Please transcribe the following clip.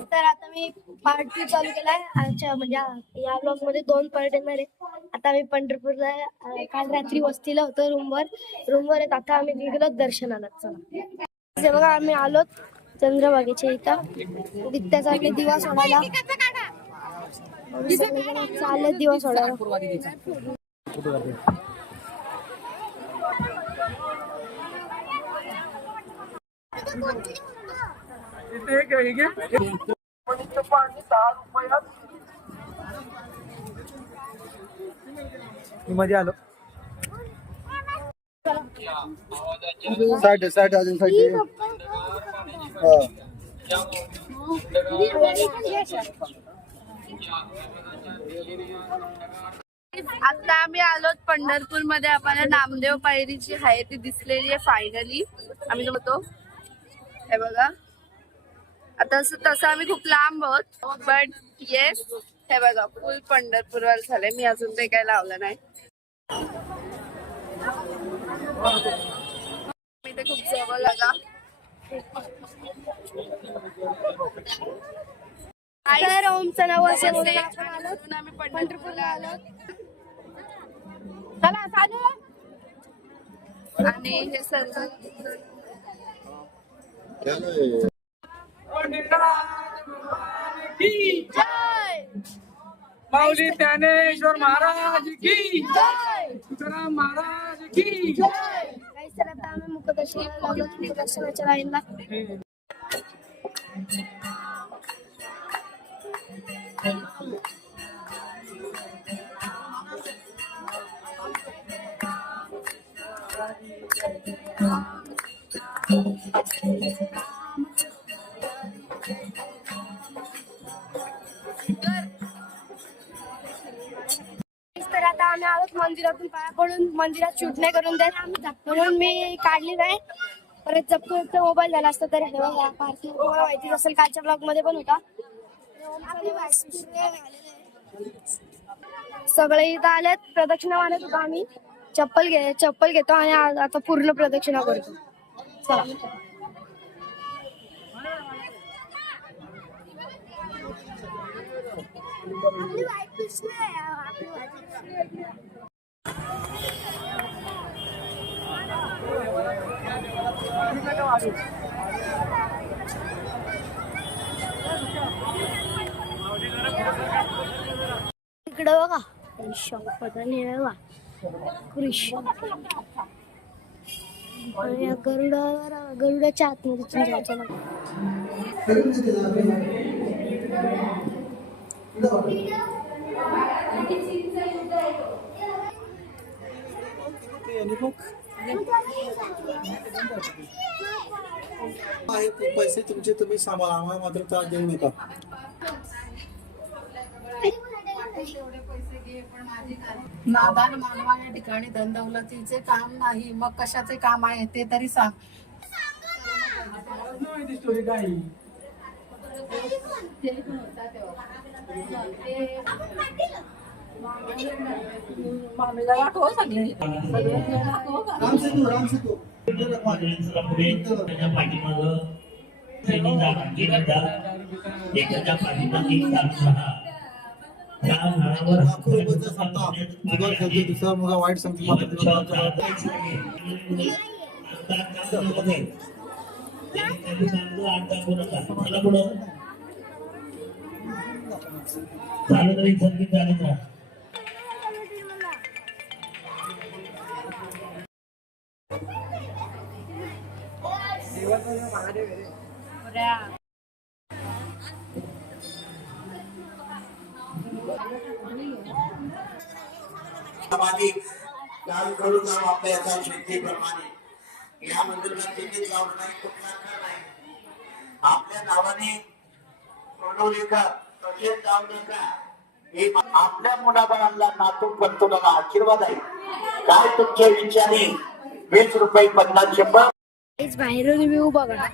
तर आता मी पार्ट 2 चालू केलाय. अच्छा म्हणजे या ब्लॉग मध्ये 2 पार्ट येणार आहे. आता मी पंढरपूरला काल रात्री वस्तीला होतो रूमवर आहेत. आता आम्ही निघलो दर्शनाला. चला बघा आम्ही आलो चंद्रभागेच्या इथं. तिथं चालले दिवा सोडायला. चालले दिवा सोडायला. मध्ये आलो 60 अजून 60. आता आम्ही आलो पंढरपूर मध्ये. आम्हाला नामदेव पायरी जी आहे ती दिसलेली आहे फायनली. आम्ही होतो हे बघा. आता तसं आम्ही खूप लांब आहोत बट येस हे बघा फुल पंढरपूर वर झालंय. मी अजून ते काही लावलं नाही. मी ते खूप जवळ लगा. ओमचं नाव असेल आम्ही पंढरपूरला आलो आणि हे सर्व माऊली ज्ञानेश्वर महाराज की जय. तुकाराम महाराज की जय. आता आम्ही मुखदर्शनाच्या लाईनला. तर आता आम्ही आहोत मंदिरातून. पाया पडून मंदिरात शूट नाही करून देत म्हणून मी काढली नाही. परत जप्त मोबाईल झाला असता तर पार्किंग तुम्हाला माहितीच असेल. कालच्या ब्लॉग मध्ये पण होता. सगळे इथं आलेत. प्रदक्षिणा मारत होतो आम्ही. चप्पल घेतो आणि आता पूर्ण प्रदक्षिणा करतो. चला इकडं बघा कृष्ण आणि गरुडाच्या आतमध्ये जायचं ना. पैसे तुमचे तुम्ही सांभाळा. आम्हाला मात्र त्रास देऊ नका. नादान मानवा या ठिकाणी धनदौलतीचे काम नाही. मग कशाचे काम आहे ते तरी सांग. दुसरा मुलगा वाईट सांगतो. दान करून आपल्या याचा शक्तीप्रमाणे या मंदिरात तिकीट लावलं नाही. आपल्या नावाने सोडवले का तसेच जाऊ नका. हे आपल्या मुलाबाळांना नातू पंतोला आशीर्वाद आहे. काय तुमच्या विचारी 20 रुपये 50 100 बाहेरून व्ह्यू बघा.